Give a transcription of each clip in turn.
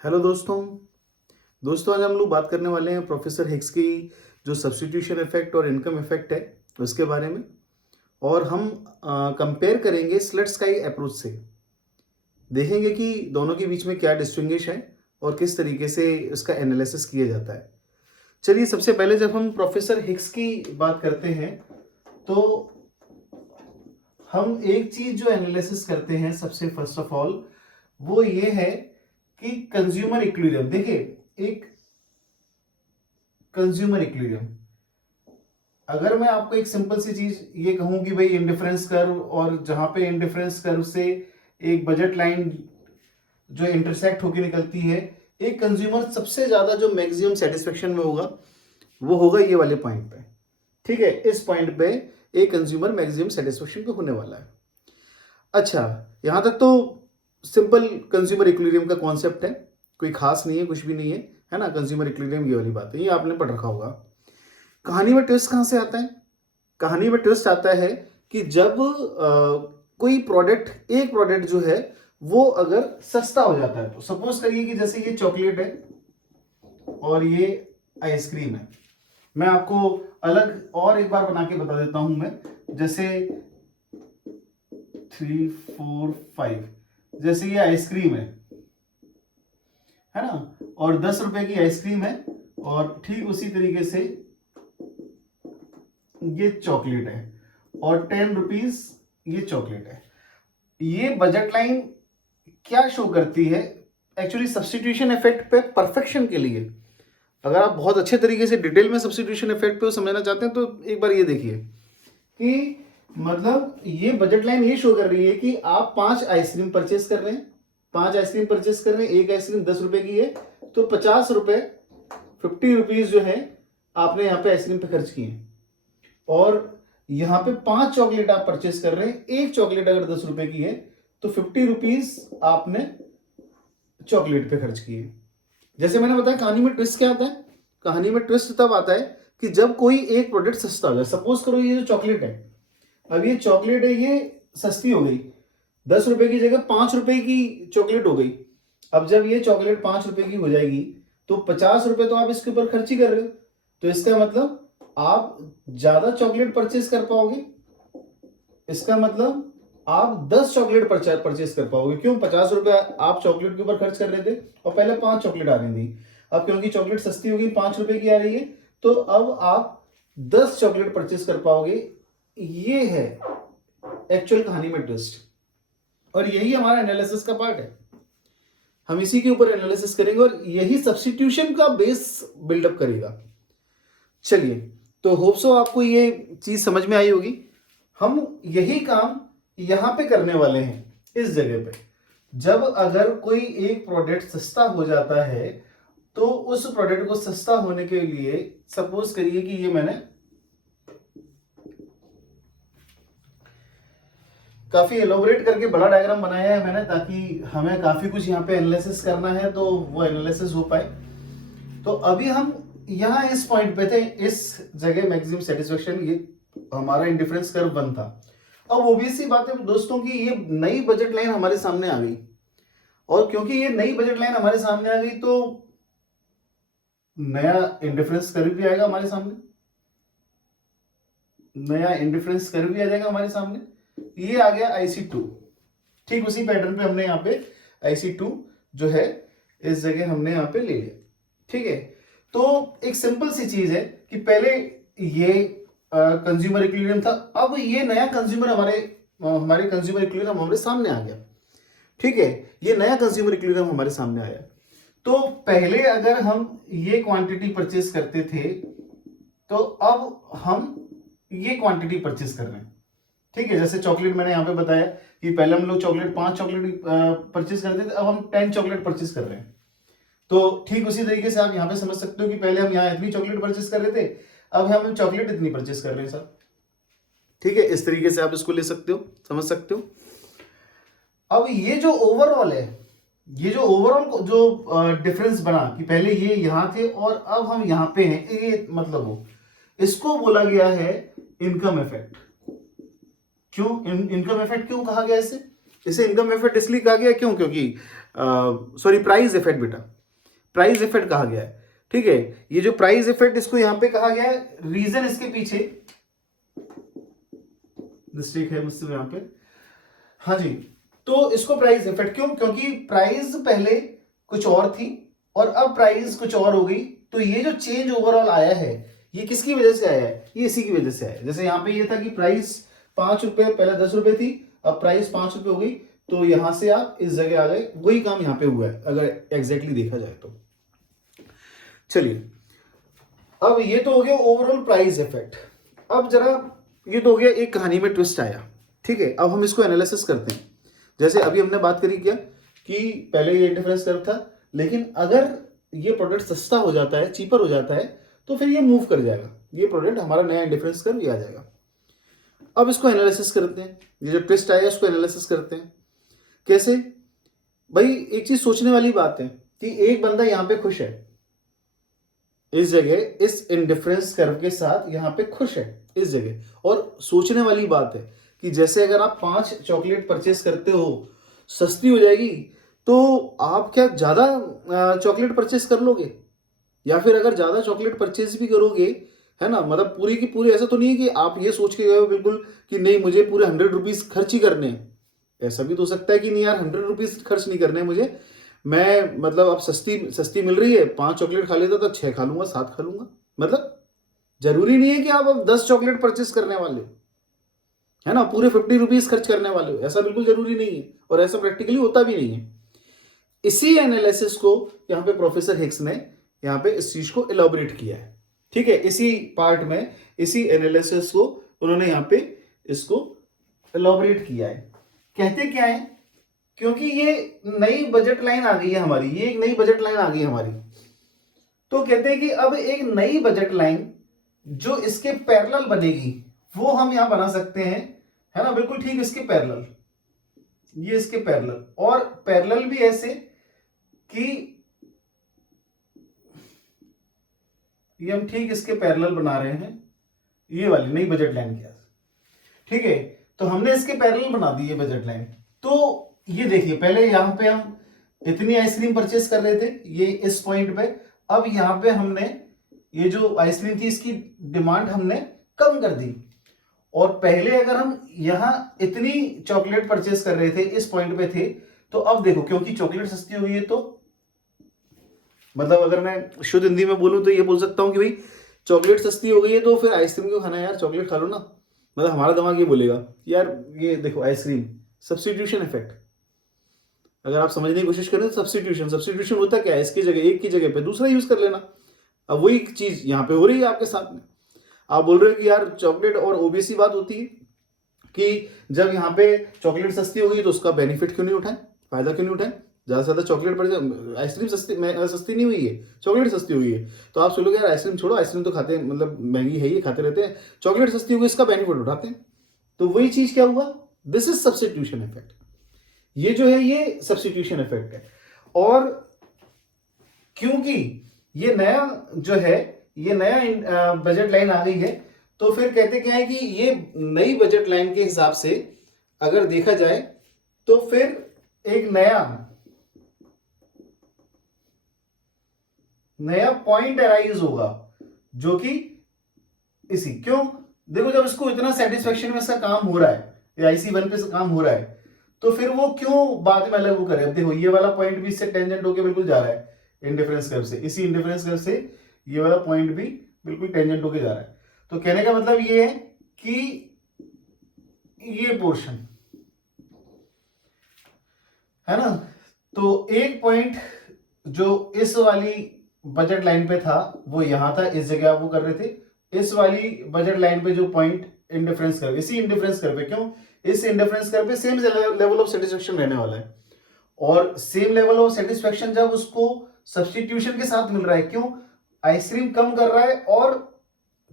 Hello दोस्तों आज हम लोग बात करने वाले हैं प्रोफेसर हिग्स की जो सब्स्टिट्यूशन इफेक्ट और इनकम इफेक्ट है उसके बारे में। और हम कंपेयर करेंगे स्लट स्काई अप्रोच से। देखेंगे कि दोनों के बीच में क्या डिस्टिंग्विश है और किस तरीके से इसका एनालिसिस किया जाता है। चलिए, सबसे पहले जब हम प्रोफेसर हिग्स की बात करते हैं तो हम एक चीज जो एनालिसिस करते हैं सबसे फर्स्ट ऑफ ऑल वो ये है कि कंज्यूमर इक्विलिब्रियम। देखिए, एक कंज्यूमर इक्विलिब्रियम, अगर मैं आपको एक सिंपल सी चीज ये कहूं कि भाई इंडिफरेंस कर्व, और जहां पे इंडिफरेंस कर्व से एक बजट लाइन जो इंटरसेक्ट होकर निकलती है, एक कंज्यूमर सबसे ज्यादा जो मैक्सिमम सेटिस्फेक्शन में होगा वो होगा ये वाले पॉइंट पे। ठीक है, इस पॉइंट पे एक कंज्यूमर मैक्सिमम सेटिस्फेक्शन पे होने वाला है। अच्छा, यहां तक तो सिंपल कंज्यूमर इक्विलिब्रियम का कॉन्सेप्ट है, कोई खास नहीं है, कुछ भी नहीं है ना। कंज्यूमर इक्विलिब्रियम ये वाली बात है, ये आपने पढ़ रखा होगा। कहानी में ट्विस्ट कहां से आता है? कहानी में ट्विस्ट आता है कि जब कोई प्रोडक्ट, एक प्रोडक्ट जो है वो अगर सस्ता हो जाता है, तो सपोज करिए कि जैसे ये चॉकलेट है और ये आइसक्रीम है। मैं आपको अलग और एक बार बना के बता देता हूं मैं, जैसे 3 4 5, जैसे ये आइसक्रीम है ना, और 10 रुपए की आइसक्रीम है, और ठीक उसी तरीके से ये चॉकलेट है और 10 रुपीज ये चॉकलेट है। ये बजट लाइन क्या शो करती है? एक्चुअली सब्स्टिट्यूशन इफेक्ट पे परफेक्शन के लिए, अगर आप बहुत अच्छे तरीके से डिटेल में सब्स्टिट्यूशन इफेक्ट पे समझना चाहते हैं तो एक बार ये देखिए कि मतलब ये बजट लाइन ये शो कर रही है कि आप 5 आइसक्रीम परचेस कर रहे हैं, 5 आइसक्रीम परचेस कर रहे हैं, एक आइसक्रीम 10 रुपए की है, तो 50 रुपए, 50 रुपीज जो है आपने यहाँ पे आइसक्रीम पे खर्च किए। और यहाँ पे 5 चॉकलेट आप परचेस कर रहे हैं, एक चॉकलेट अगर 10 रुपए की है तो 50 रुपीज आपने चॉकलेट पे खर्च किए। जैसे मैंने बताया, कहानी में ट्विस्ट क्या आता है? कहानी में ट्विस्ट तब आता है कि जब कोई एक प्रोडक्ट सस्ता हो जाए। सपोज करो ये जो चॉकलेट है, अब ये चॉकलेट है, ये सस्ती हो गई, 10 रुपए की जगह 5 रुपए की चॉकलेट हो गई। अब जब ये चॉकलेट 5 रुपए की हो जाएगी तो 50 रुपए तो आप इसके ऊपर खर्च ही कर रहे हो, तो इसका मतलब आप ज्यादा चॉकलेट परचेस कर पाओगे। इसका मतलब आप 10 चॉकलेट परचेस कर पाओगे। क्यों? 50 रुपए आप चॉकलेट के ऊपर खर्च कर रहे थे और पहले 5 चॉकलेट आ रही थी। अब क्योंकि चॉकलेट सस्ती होगी, 5 रुपए की आ रही है, तो अब आप 10 चॉकलेट परचेस कर पाओगे। ये है एक्चुअल कहानी में ट्विस्ट, और यही हमारा एनालिसिस का पार्ट है। हम इसी के ऊपर एनालिसिस करेंगे और यही सब्स्टिट्यूशन का बेस बिल्डअप करेगा। चलिए, तो होप सो आपको ये चीज समझ में आई होगी। हम यही काम यहां पे करने वाले हैं इस जगह पे। जब अगर कोई एक प्रोडक्ट सस्ता हो जाता है तो उस प्रोडक्ट को सस्ता होने के लिए, सपोज करिए कि ये मैंने काफी एलोबरेट करके बड़ा डायग्राम बनाया है मैंने, ताकि हमें काफी कुछ यहाँ पे एनालिसिस करना है तो वो एनालिसिस हो पाए। तो अभी हम यहाँ इस पॉइंट पे थे, इस जगह मैक्सिमम सेटिस्फेक्शन, ये हमारा इंडिफरेंस कर्व 1 था। अब ओबीसी बात है दोस्तों की, ये नई बजट लाइन हमारे सामने आ गई, और क्योंकि ये नई बजट लाइन हमारे सामने आ गई तो नया इंडिफरेंस कर्व भी आएगा हमारे सामने, नया इंडिफरेंस कर्व भी आ जाएगा हमारे सामने। ये आ गया IC2। ठीक उसी पैटर्न पे हमने यहाँ पे IC2 जो है इस जगह हमने यहाँ पे ले लिया। ठीक है, तो एक सिंपल सी चीज है कि पहले ये कंज्यूमर इक्विलिब्रियम था, अब ये नया कंज्यूमर हमारे कंज्यूमर इक्विलिब्रियम हमारे सामने आ गया। ठीक है, ये नया कंज्यूमर इक्विलिब्रियम हमारे सामने आया। तो पहले अगर हम ये क्वांटिटी परचेस करते थे तो अब हम ये क्वांटिटी परचेस कर रहे हैं। ठीक है, जैसे चॉकलेट मैंने यहाँ पे बताया कि पहले हम लोग 5 चॉकलेट परचेस करते थे, अब हम 10 चॉकलेट परचेस कर रहे हैं। तो ठीक उसी तरीके से आप यहाँ पे समझ सकते हो कि पहले हम यहाँ इतनी चॉकलेट परचेस कर रहे थे, अब हम चॉकलेट इतनी परचेस कर रहे हैं सर। ठीक है, इस तरीके से आप इसको ले सकते हो, समझ सकते हो। अब ये जो ओवरऑल है, ये जो ओवरऑल जो डिफरेंस बना कि पहले ये यहां थे और अब हम यहां पे हैं, ये मतलब वो, इसको बोला गया है इनकम इफेक्ट। क्यों इनकम इफेक्ट क्यों कहा गया? इसे इनकम इफेक्ट इसलिए कहा गया क्यों? क्योंकि सॉरी प्राइस इफेक्ट बेटा, प्राइस इफेक्ट कहा गया है। ठीक है, ये जो प्राइस इफेक्ट इसको यहां पे कहा गया है, रीजन इसके पीछे मिस्टेक है मुझसे यहां पे, हाँ जी, तो इसको प्राइस इफेक्ट क्यों, क्योंकि प्राइस पहले कुछ और थी और अब प्राइस कुछ और हो गई, तो ये जो चेंज ओवरऑल आया है ये किसकी वजह से आया है, ये इसी की वजह से आया है। जैसे यहाँ पे ये था कि प्राइस 5 रुपए, पहले 10 रुपए थी, अब प्राइस 5 रुपए हो गई, तो यहां से आप इस जगह आ गए, वही काम यहाँ पे हुआ है अगर एग्जैक्टली देखा जाए तो। चलिए, अब ये तो हो गया ओवरऑल प्राइस इफेक्ट। अब जरा ये तो हो गया, एक कहानी में ट्विस्ट आया। ठीक है, अब हम इसको एनालिसिस करते हैं। जैसे अभी हमने बात करी क्या कि पहले ये इंडिफरेंस कर्व था, लेकिन अगर ये प्रोडक्ट सस्ता हो जाता है, चीपर हो जाता है, तो फिर ये मूव कर जाएगा, ये प्रोडक्ट हमारा नया इंडिफरेंस कर्व ये आ जाएगा। अब इसको एनालिसिस करते हैं, ये जो ट्विस्ट आया इसको एनालिसिस करते हैं। कैसे भाई, एक चीज सोचने वाली बात है कि एक बंदा यहां पे खुश है, इस जगह इस इंडिफरेंस कर्व के साथ यहां पे खुश है इस जगह, और सोचने वाली बात है कि जैसे अगर आप 5 चॉकलेट परचेस करते हो, सस्ती हो जाएगी, तो आप क्या ज्यादा चॉकलेट परचेस कर लोगे, या फिर अगर ज्यादा चॉकलेट परचेस भी करोगे, है ना, मतलब पूरी की पूरी, ऐसा तो नहीं है कि आप ये सोच के गए हो बिल्कुल कि नहीं मुझे पूरे 100 रुपीज खर्च ही करने हैं। ऐसा भी तो हो सकता है कि नहीं यार 100 रुपीज खर्च नहीं करने मुझे, मैं मतलब अब सस्ती सस्ती मिल रही है, 5 चॉकलेट खा लेता तो 6 खा लूंगा, 7 खा लूंगा। मतलब जरूरी नहीं है कि आप अब 10 चॉकलेट परचेस करने वाले हो, है ना, पूरे 50 रुपीज खर्च करने वाले हो, ऐसा बिल्कुल जरूरी नहीं है, और ऐसा प्रैक्टिकली होता भी नहीं है। इसी एनालिसिस को यहाँ पे प्रोफेसर हिक्स ने यहाँ पे इस चीज को इलॉबरेट किया है। ठीक है, इसी पार्ट में, इसी एनालिसिस को उन्होंने यहाँ पे इसको इलॉबरेट किया है। कहते क्या है, क्योंकि ये नई बजट लाइन आ गई है हमारी, ये एक नई बजट लाइन आ गई हमारी, तो कहते हैं कि अब एक नई बजट लाइन जो इसके पैरेलल बनेगी वो हम यहां बना सकते हैं, है ना, बिल्कुल ठीक इसके पैरेलल, ये इसके पैरेलल, और पैरेलल भी ऐसे कि ये हम ठीक इसके पैरेलल बना रहे हैं, ये वाली नई बजट लाइन के साथ। ठीक है, तो हमने इसके पैरेलल बना दी है बजट लाइन। तो ये देखिए, पहले यहां पे हम इतनी आइसक्रीम परचेस कर रहे थे, ये इस पॉइंट पे, अब यहां पे हमने ये जो आइसक्रीम थी इसकी डिमांड हमने कम कर दी, और पहले अगर हम यहां इतनी चॉकलेट परचेस कर रहे थे, इस पॉइंट पे थे, तो अब देखो क्योंकि चॉकलेट सस्ती हो गई है, तो मतलब अगर मैं शुद्ध हिंदी में बोलूं तो ये बोल सकता हूं कि भाई चॉकलेट सस्ती हो गई है तो फिर आइसक्रीम क्यों खाना है यार, चॉकलेट खा लो ना। मतलब हमारा दिमाग ये बोलेगा यार, ये देखो आइसक्रीम, सब्स्टिट्यूशन इफेक्ट, अगर आप समझने की कोशिश करें तो सब्स्टिट्यूशन, सब्स्टिट्यूशन होता क्या है, इसकी जगह, एक की जगह पे दूसरा यूज कर लेना। अब वही चीज यहाँ पे हो रही है आपके साथ में। आप बोल रहे हो कि यार चॉकलेट, और ओबीसी बात होती है कि जब यहाँ पे चॉकलेट सस्ती हो गई तो उसका बेनिफिट क्यों नहीं उठाएं, फायदा क्यों नहीं उठाएं, ज्यादा से ज्यादा चॉकलेट पर, आइसक्रीम सस्ती नहीं हुई है, चॉकलेट सस्ती हुई है, तो आप सोचोगे यार आइसक्रीम छोड़ो, आइसक्रीम तो खाते हैं, मतलब महंगी है, ये खाते रहते हैं, चॉकलेट सस्ती हो गई इसका बेनिफिट उठाते हैं। तो वही चीज क्या हुआ, दिस इज सब्स्टिट्यूशन इफेक्ट। ये जो है ये सब्स्टिट्यूशन इफेक्ट है, और क्योंकि ये नया जो है, ये नया बजट लाइन आ गई है, तो फिर कहते क्या है कि ये नई बजट लाइन के हिसाब से अगर देखा जाए तो फिर एक नया पॉइंट अराइज होगा, जो कि इसी, क्यों, देखो जब इसको इतना सेटिस्फेक्शन में इसका काम हो रहा है, या IC1 पे काम हो रहा है, तो फिर वो क्यों बाद में अलग वो करे। अब देखो ये वाला पॉइंट भी इससे टेंजेंट होके बिल्कुल जा रहा है इंडिफरेंस कर्व से, इसी इंडिफरेंस कर्व से ये वाला पॉइंट भी बिल्कुल टेंजेंट होके जा रहा है। तो कहने का मतलब ये है कि ये पोर्शन है ना, तो एक पॉइंट जो इस वाली बजट लाइन पे था वो यहां था, इस जगह आप वो कर रहे थे, इस वाली बजट लाइन पे जो पॉइंट इंडिफरेंस कर्व, इसी इंडिफरेंस कर्व पे, क्यों, इस इंडिफरेंस कर्व पे सेम लेवल ऑफ सेटिस्फेक्शन रहने वाला है, और सेम लेवल ऑफ सेटिस्फेक्शन जब उसको सब्स्टिट्यूशन के साथ मिल रहा है, क्यों, आइसक्रीम कम कर रहा है और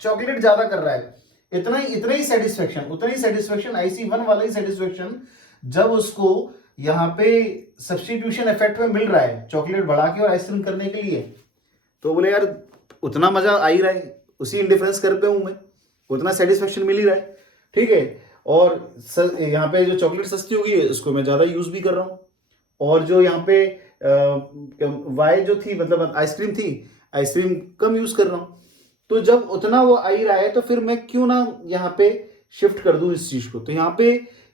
चॉकलेट ज्यादा कर रहा है, इतना ही सेटिस्फेक्शन, उतना ही सेटिस्फेक्शन, IC1 वाला ही सेटिस्फेक्शन जब उसको यहां पे सब्स्टिट्यूशन इफेक्ट में मिल रहा है, चॉकलेट बढ़ा के और आइसक्रीम करने के लिए, तो बोले यार उतना मजा आ ही रहा है, उसी इंडिफरेंस कर्व पे हूं मैं, उतना सेटिस्फेक्शन मिल ही रहा है। ठीक है, और यहाँ पे जो चॉकलेट सस्ती हो गई है इसको मैं ज्यादा यूज भी कर रहा हूं, और जो यहाँ पे वाई जो थी, मतलब आइसक्रीम थी, आइसक्रीम कम यूज कर रहा हूँ। तो जब उतना वो आ ही रहा है तो फिर मैं क्यों ना यहाँ पे शिफ्ट कर दूं इस चीज को। तो यहाँ पे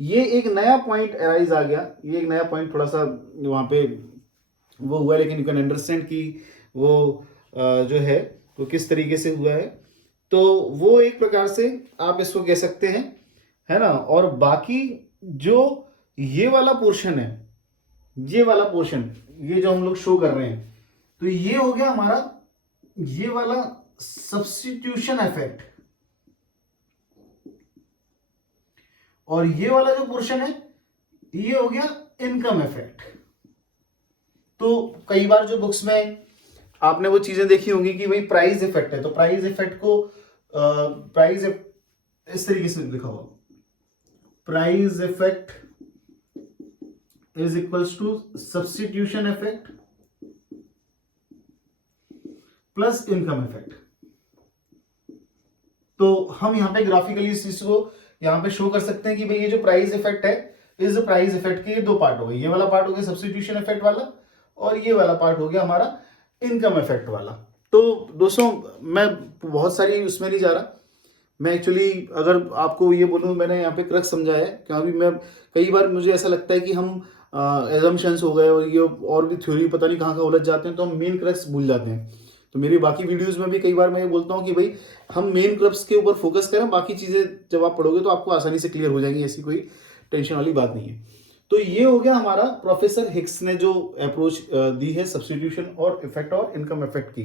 ये एक नया पॉइंट अराइज आ गया, ये एक नया पॉइंट थोड़ा सा वहाँ पे वो हुआ, लेकिन यू कैन अंडरस्टैंड कि वो जो है वो किस तरीके से हुआ है। तो वो एक प्रकार से आप इसको कह सकते हैं, है ना। और बाकी जो ये वाला पोर्शन है, ये वाला पोर्शन, ये जो हम लोग शो कर रहे हैं, तो ये हो गया हमारा ये वाला सब्स्टिट्यूशन इफेक्ट। और ये वाला जो पोर्शन है ये हो गया इनकम इफेक्ट। तो कई बार जो बुक्स में आपने वो चीजें देखी होंगी कि भाई प्राइस इफेक्ट है, तो प्राइस इफेक्ट को प्राइस इस तरीके से लिखा हुआ, price effect is equals to substitution effect plus income effect. तो हम यहां पे ग्राफिकली इस चीज को यहां पे शो कर सकते हैं कि भाई ये जो प्राइस इफेक्ट है, इस प्राइस इफेक्ट के ये दो पार्ट हो गए, ये वाला पार्ट हो गया सब्स्टिट्यूशन इफेक्ट वाला, और ये वाला पार्ट हो गया हमारा इनकम इफेक्ट वाला। तो दोस्तों मैं बहुत सारी उसमें नहीं जा रहा, मैं एक्चुअली अगर आपको ये बोलूँ, मैंने यहाँ पे क्रक्स समझाया है, क्योंकि मैं कई बार मुझे ऐसा लगता है कि हम एजम्पशंस हो गए और ये और भी थ्योरी पता नहीं कहाँ उलझ जाते हैं, तो हम मेन क्रक्स भूल जाते हैं। तो मेरी बाकी वीडियोस में भी कई बार मैं ये बोलता हूँ कि भाई हम मेन क्रक्स के ऊपर फोकस करें, बाकी चीज़ें जब आप पढ़ोगे तो आपको आसानी से क्लियर हो जाएंगी, ऐसी कोई टेंशन वाली बात नहीं है। तो ये हो गया हमारा प्रोफेसर हिक्स ने जो अप्रोच दी है सब्स्टिट्यूशन और इफेक्ट और इनकम इफेक्ट की,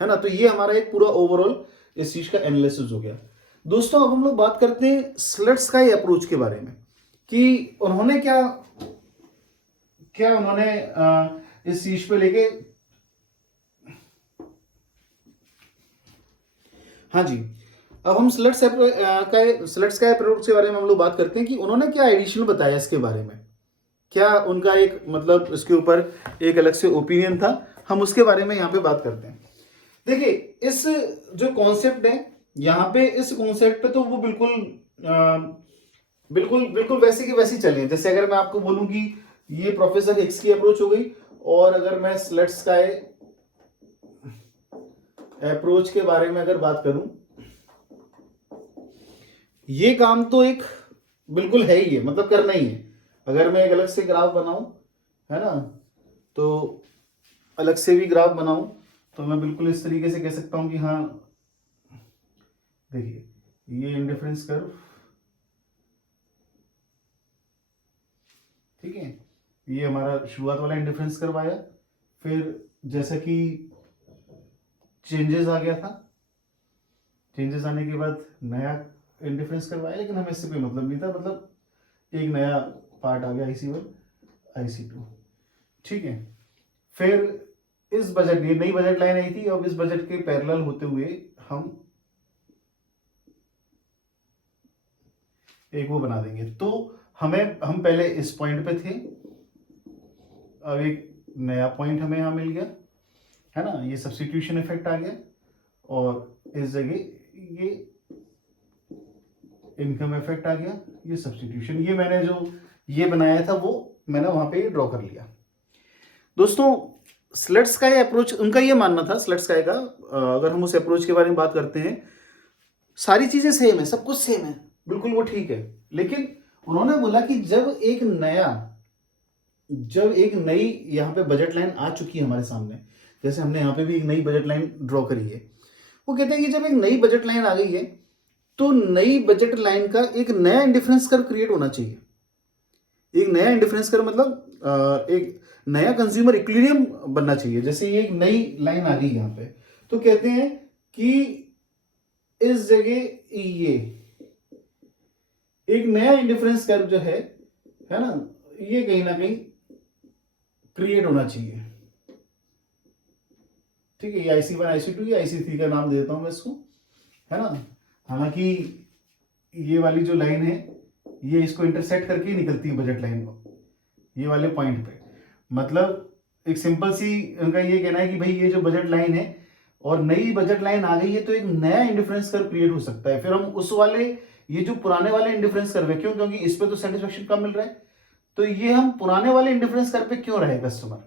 है ना। तो ये हमारा एक पूरा ओवरऑल इस चीज का एनालिसिस हो गया। दोस्तों अब हम लोग बात करते हैं स्लट्सकाई अप्रोच के बारे में, कि उन्होंने क्या क्या उन्होंने इस चीज पे लेके, हाँ जी, अब हम स्लट्सकाई अप्रोच के बारे में हम लोग बात करते हैं कि उन्होंने क्या एडिशनल बताया इसके बारे में, क्या उनका एक मतलब इसके ऊपर एक अलग से ओपिनियन था, हम उसके बारे में यहाँ पे बात करते हैं। देखिए इस जो कॉन्सेप्ट है यहाँ पे, इस कॉन्सेप्ट पे तो वो बिल्कुल वैसे की वैसी चले। जैसे अगर मैं आपको बोलूं कि ये प्रोफेसर हिक्स की अप्रोच हो गई, और अगर मैं स्लट्सकाई अप्रोच के बारे में अगर बात करूं, ये काम तो एक बिल्कुल है ही है, मतलब करना ही है। अगर मैं एक अलग से ग्राफ बनाऊं, है ना, तो अलग से भी ग्राफ बनाऊं, तो मैं बिल्कुल इस तरीके से कह सकता हूं कि हाँ देखिए ये इंडिफरेंस कर्व, ठीक है, ये हमारा शुरुआत वाला इंडिफरेंस कर्व आया, फिर जैसा कि चेंजेस आ गया था, चेंजेस आने के बाद नया इंडिफरेंस कर्व आया, लेकिन हमें इससे कोई मतलब नहीं था, मतलब एक नया पार्ट आ गया IC1 IC2, ठीक है। फिर इस बजट, ये नई बजट लाइन आई थी, अब इस बजट के पैरेलल होते हुए हम एक वो बना देंगे। तो हम पहले इस पॉइंट पे थे, अब एक नया पॉइंट हमें यहां मिल गया, है ना, ये सब्स्टिट्यूशन इफेक्ट आ गया, और इस जगह ये इनकम इफेक्ट आ गया, ये सब्स्टिट्यूशन, ये मैंने जो ये बनाया था वो मैंने वहां पे ड्रॉ कर लिया। दोस्तों स्लट्सकाई अप्रोच, उनका ये मानना था स्लट्सकाई का, अगर हम उस अप्रोच के बारे में बात करते हैं, सारी चीजें सेम है, सब कुछ सेम है, बिल्कुल वो ठीक है, लेकिन उन्होंने बोला कि जब एक नई यहाँ पे बजट लाइन आ चुकी है हमारे सामने, जैसे हमने यहाँ पे भी एक नई बजट लाइन ड्रॉ करी है, वो कहते हैं कि जब एक नई बजट लाइन आ गई है तो नई बजट लाइन का एक नया इंडिफरेंस कर्व क्रिएट होना चाहिए। एक नया इंडिफरेंस कर्व मतलब एक नया कंज्यूमर इक्विलिब्रियम बनना चाहिए। जैसे ये एक नई लाइन आ गई यहाँ पे, तो कहते हैं कि इस जगह ये एक नया इंडिफरेंस कर्व जो है ना, ये कहीं ना कहीं क्रिएट होना चाहिए, ठीक है। ये IC1 IC2 या IC3 का नाम देता हूं मैं इसको, है ना। हालांकि ये वाली जो लाइन है ये इसको इंटरसेक्ट करके ही निकलती है बजट लाइन को, ये वाले पॉइंट पे। मतलब एक सिंपल सी उनका ये कहना है कि भाई ये जो बजट लाइन है और नई बजट लाइन आ गई है, तो एक नया इंडिफरेंस कर्व क्रिएट हो सकता है। फिर हम उस वाले, ये जो पुराने वाले इंडिफरेंस कर्व है, क्योंकि इस पे तो सेटिस्फेक्शन कम मिल रहा है, तो ये हम पुराने वाले इंडिफरेंस कर्व पे क्यों रहे कस्टमर?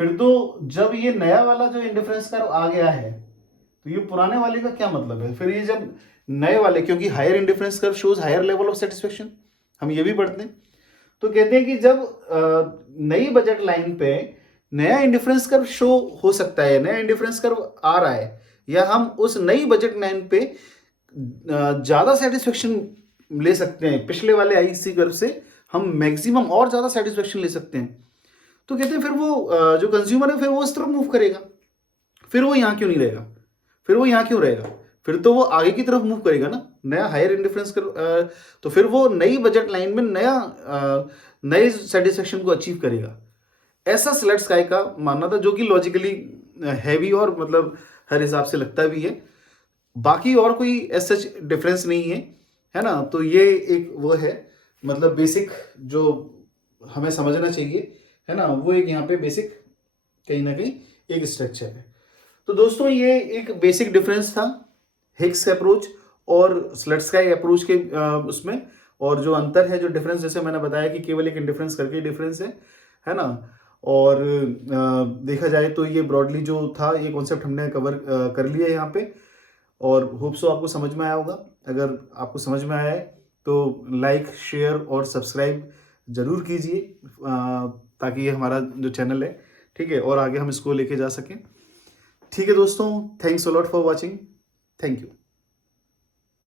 फिर तो जब ये नया वाला जो इंडिफरेंस कर्व आ गया है तो ये पुराने वाले का क्या मतलब है? फिर ये जब नए वाले, क्योंकि higher indifference curve shows higher level of satisfaction, हम ये भी पढ़ते हैं। तो कहते हैं कि जब नई बजट लाइन पे नया इंडिफरेंस कर्व शो हो सकता है, नया इंडिफरेंस कर्व आ रहा है, या हम उस नई बजट लाइन पे ज्यादा सेटिस्फेक्शन ले सकते हैं, पिछले वाले आईसी कर्व से हम मैक्सिमम और ज्यादा सेटिस्फेक्शन ले सकते हैं। तो कहते हैं फिर वो जो कंज्यूमर है फिर वो उस तरफ मूव करेगा। फिर वो यहाँ क्यों नहीं रहेगा? फिर वो यहाँ क्यों रहेगा? फिर तो वो आगे की तरफ मूव करेगा ना, नया हायर इंडिफरेंस कर, तो फिर वो नई बजट लाइन में नए सेटिस्फेक्शन को अचीव करेगा। ऐसा स्लेट स्काई का मानना था, जो कि लॉजिकली हैवी और मतलब हर हिसाब से लगता भी है। बाकी और कोई ऐसा डिफरेंस नहीं है ना। तो ये एक वो है, मतलब बेसिक जो हमें समझना चाहिए, है ना, वो एक यहाँ पे बेसिक कहीं ना कहीं एक स्ट्रक्चर है। तो दोस्तों ये एक बेसिक डिफरेंस था हिग्स अप्रोच और स्लेट स्काई अप्रोच के उसमें। और जो अंतर है, जो डिफरेंस, जैसे मैंने बताया कि केवल एक इंडिफरेंस करके डिफरेंस है ना। और देखा जाए तो ये ब्रॉडली जो था, ये कॉन्सेप्ट हमने कवर कर लिया यहाँ पे। और होप सो आपको समझ में आया होगा। अगर आपको समझ में आया है तो लाइक, शेयर और सब्सक्राइब जरूर कीजिए, ताकि ये हमारा जो चैनल है, ठीक है, और आगे हम इसको लेके जा सकें। ठीक है दोस्तों, thanks a lot for watching. Thank you.